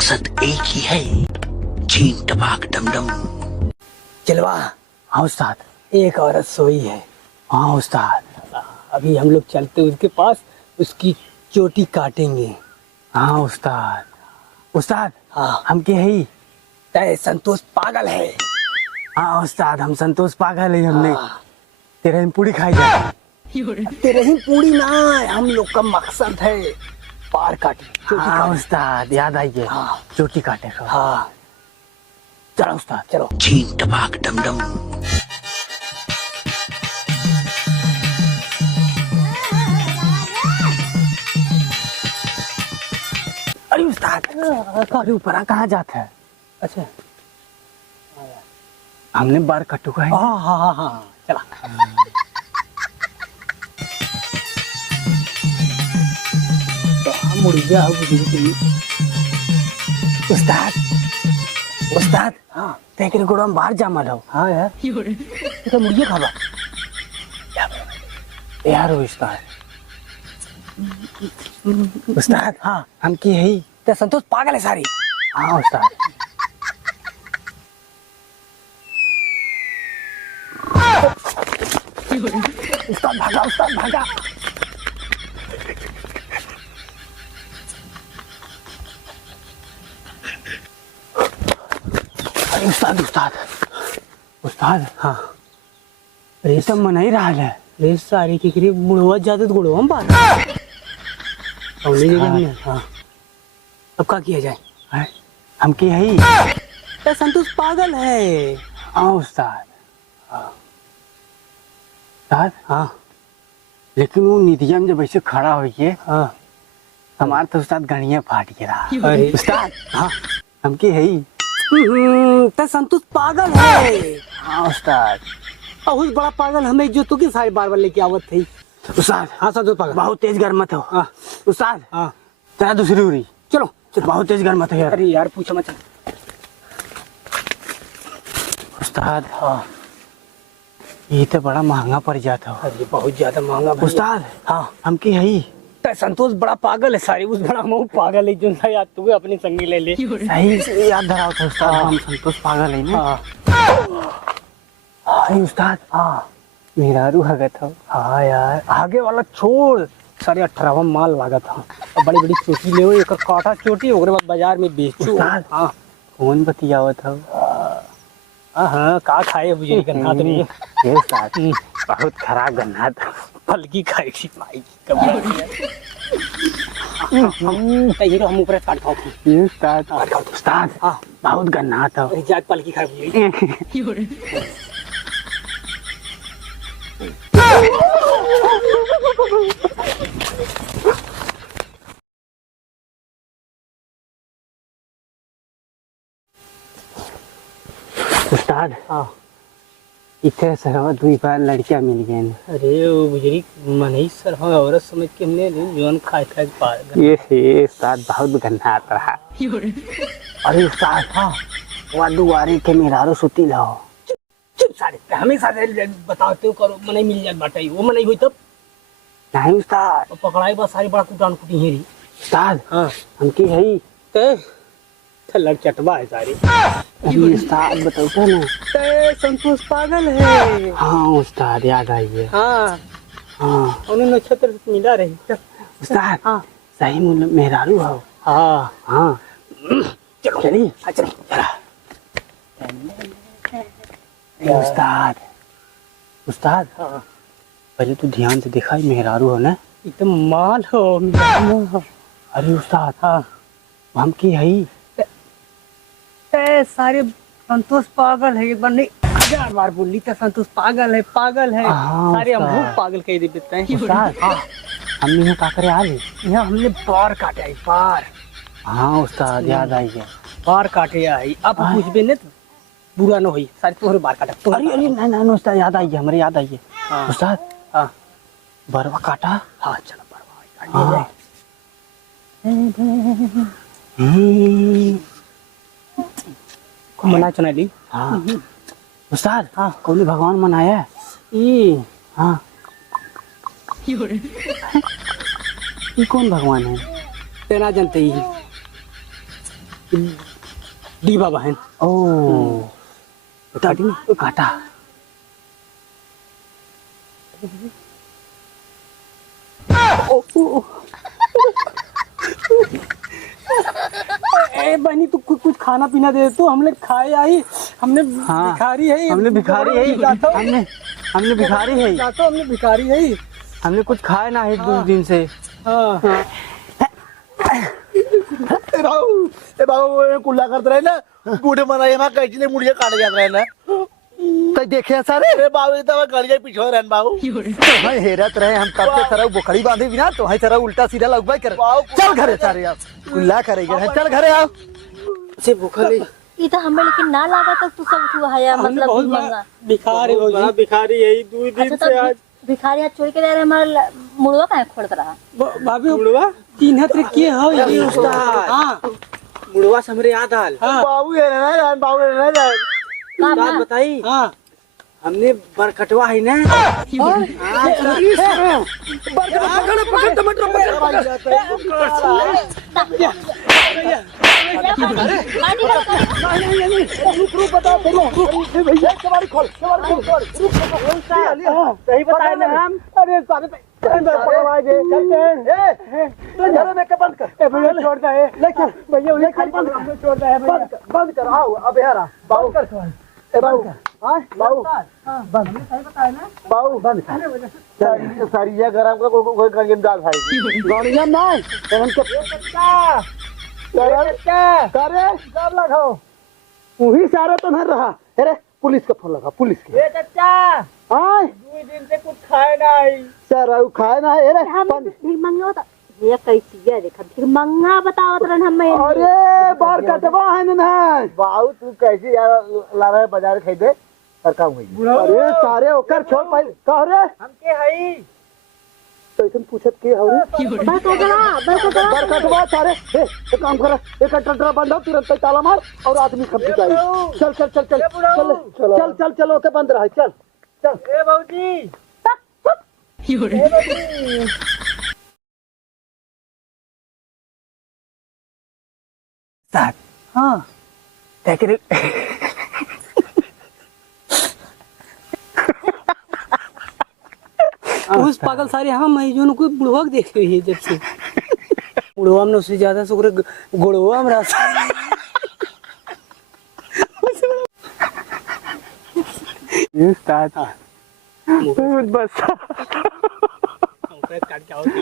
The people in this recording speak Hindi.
मकसद एक ही है, चीन टपाक डमडम। चलवा। हाँ उस्ताद। एक औरत सोई है। हाँ उस्ताद। अभी हम लोग चलते उसके पास, उसकी चोटी काटेंगे। हाँ उस्ताद। उस्ताद हाँ। हम के है? तय संतोष पागल है। हाँ उस्ताद, हम संतोष पागल है। हमने हाँ। तेरे में पूरी खाई जाए। तेरे ही पूरी ना है, हम लोग का मकसद है पार काटे, चोटी हाँ काटे। उस्ताद, याद आई है। हाँ। चोटी काटे का। हाँ चलो उस्ताद चलो। चीन टपाक डमडम। अरे उस्ताद, अरे ऊपर कहाँ जाता है? अच्छा। हमने बार कटू का है। हाँ हाँ हाँ हाँ चला। मुड़ गया उस्ताद, उस्ताद हाँ तेरे गोड़ में बाहर जामल हो। हाँ यार, तो मुर्गी खावा यार उस्ताद। उस्ताद हाँ। हम की है? तो संतोष पागल है सारी। हाँ उस्ताद। उस्ताद भागा, उस्ताद भागा। अरे उस्ताद, उस्ताद, उस्ताद। हाँ ये सब मन ही रहा है। रे सारी की करीब मुड़वा जाते तो गुड़वा हम बात हाँ। अब क्या किया जाए? हैं? हम की है? तो संतोष पागल है। हाँ उस्ताद। उस्ताद हाँ लेकिन वो निधिया में जब ऐसे खड़ा हो गए, हाँ। हमारा तो उस्ताद गणिया फाट गया। अरे उस्ताद हाँ। हम की है? तो संतोष पागल है। हाँ उस्ताद। बहुत बड़ा पागल हमें जो तो के सारे बार बार लेके आवत थी। उस्ताद हाँ संतोष पागल। बहुत तेज गर्म मत हो। हाँ उस्ताद हाँ तेरा दूसरी उरी। चलो चलो। बहुत तेज गर्म मत हो यार। अरे यार पूछो मत। उस्ताद हाँ ये तो बड़ा महंगा पड़ जाता हो। अरे बहुत ज्यादा महंगा भैया। उस्ताद हाँ। हम की है? तो संतोष बड़ा पागल है सारी, उस बड़ा मुँह पागल है जो ना याद तू अपनी संगी ले ले। सही से याद धराओ था उस्ताद। हाँ। हम संतोष पागल है ना। हाँ अरे उस्ताद हाँ मेहरारू हगत हो। हाँ यार, आगे वाला छोड़, 18.5 माल लागत था। और बड़ी बड़ी चोटी ले एक काटा चोटी, ओकरे बाद बाजार में बेचू। उस्ताद हाँ कौन बतियावत हो? हाँ का खाए बुझे गन्ना तो नहीं। ये उस्ताद बहुत खराब गन्ना था। फलकी खाएगी माई हीरो हम ऊपर काट खाओ। ये उस्ताद उस्ताद हाँ बहुत गन्ना था। जाग पलकी खाए बुझे। उस्ताद हाँ इतने सरवा दुई बार लड़कियां मिल गए। अरे वो बुजरी मन ही सर हाँ औरत समझ के हमने जीवन खाए खाए पार। ये उस्ताद बहुत गन्ना आता रहा। अरे उस्ताद हाँ वहाँ दुआरे के मेहरारू सुती लाओ। चुप सारे हमेशा बताते हो करो मन ही मिल जाए बाटा वो मन ही हुई तब नहीं उस्ताद। पकड़ाई बस सारी बड़ा कुटान कुटी हेरी। उस्ताद हाँ हमकी है? ते लड़चटवा है सारी। अरे उस्ताद बताओ तो ना। ते संतोष पागल है। हाँ उस्ताद याद आई है। हाँ हाँ उन्हें नक्षत्र से मिला रही। उस्ताद हाँ सही मेहरारू हो। हाँ हाँ चलो चलिए। हाँ चलो। अरे उस्ताद, उस्ताद हाँ पहले तू ध्यान से देखा मेहरारू हो ना। एकदम माल हो। अरे उस्ताद हाँ हम की है? ते सारे संतोष पागल है, एक बार नहीं 1000 बार बोल ली तो संतोष पागल है पागल है। हाँ, सारे हम उस्ताद। लोग पागल कह देते हैं। उस्ताद हाँ हमने यहाँ का करे आ गए। यहाँ हमने पार काटे आई पार। हाँ उस्ताद याद आई है। पार काटे आई अब कुछ भी नहीं तो बुरा न हुई सारी तोहरे बार काटा तो। अरे अरे नहीं नहीं उस्ताद याद आई है, हमारे याद आई है। हाँ उस्ताद हाँ बरवा काटा। हाँ चलो परवाह हाँ हम्म, मना चुना ली। हाँ उस्ताद हाँ कौन भगवान मनाया है? ई हाँ ये कौन भगवान है? तेना जनते ही दीवा बहन। ओ काटी नहीं काटा। ए बहनी तू कुछ खाना पीना दे तो हमने खाए आई। हमने हाँ, भिखारी है, हमने भिखारी है, हमने भिखारी है, हमने भिखारी है। हमने कुछ खाया ना है 2 दिन से। हाँ ए बाबू कुल्ला करते रहे ना बूढ़े मनाई मां कैची ने मुड़िया काट जात रहे ना तो देखे सारे अरे बाबू तो गाड़िया पीछे रहन बाबू तो हेरत रहे हम कब से तरह बोखड़ी बांधे बिना तो है तरह उल्टा सीधा लगवाई कर। चल घरे सारे आप कुल्ला करेंगे, चल घरे आओ से भूखल ई तो हमें लेकिन ना लागा तक तू सब तू हया मतलब बहुत मंगा भिखारी हो जी। भिखारी है 2 दिन अच्छा से तो आज। भिखारी हाथ छोड़ के दे रहे हमारा मुड़वा काहे खोलत रहा भाभी मुड़वा 3 हाथ के हो ये उस्ताद। हां मुड़वा से हमरे याद आल। बाबू ये ना जान बाबू ये ना जान बात बताई। हां हमने बरकटवा है ना पकड़ टमाटर सही बताए ना हम। अरे सारे पकड़वाए दे घर में बंद कर भैया छोड़ता है भैया उन्हें खाली बंद छोड़ता है बंद कर आओ अब यार बाबू कर ए बाबू हां बाबू बंद सही बताए ना बाबू बंद कर सारी ये गरम का कोई कंगन डाल भाई गौड़िया ना हमको करे कर लगाओ वही सारा तो नहीं रहा। अरे पुलिस का फोन लगा पुलिस के। ए चाचा हां 2 दिन से कुछ खाए नहीं सर आउ खाए ना अरे हम भीख मांगे तो ये कैसी है देखा भीख मांगा बतावत रहन हमें। अरे बार कटवा है ना बाबू तू कैसे यार ला रहा है बाजार खाई दे सरकार हुई। अरे सारे ओकर छोड़ पाई कह रे हमके हई तो इसन पूछत के हो रे बार कटवा सारे एक काम कर एक टटरा बंद हो तुरंत ताला मार और आदमी खप जाए। चल चल चल चल चल चल चल चल ओके बंद रहा चल चल ए बाबूजी ए बाबूजी साथ हां देख रे उस पागल सारे हम है जो कोई बुढ़वा के देख रही है जब से बुढ़वा में उससे ज्यादा सुकर गोड़वा हमरा उस्ताद बस काट के आओ।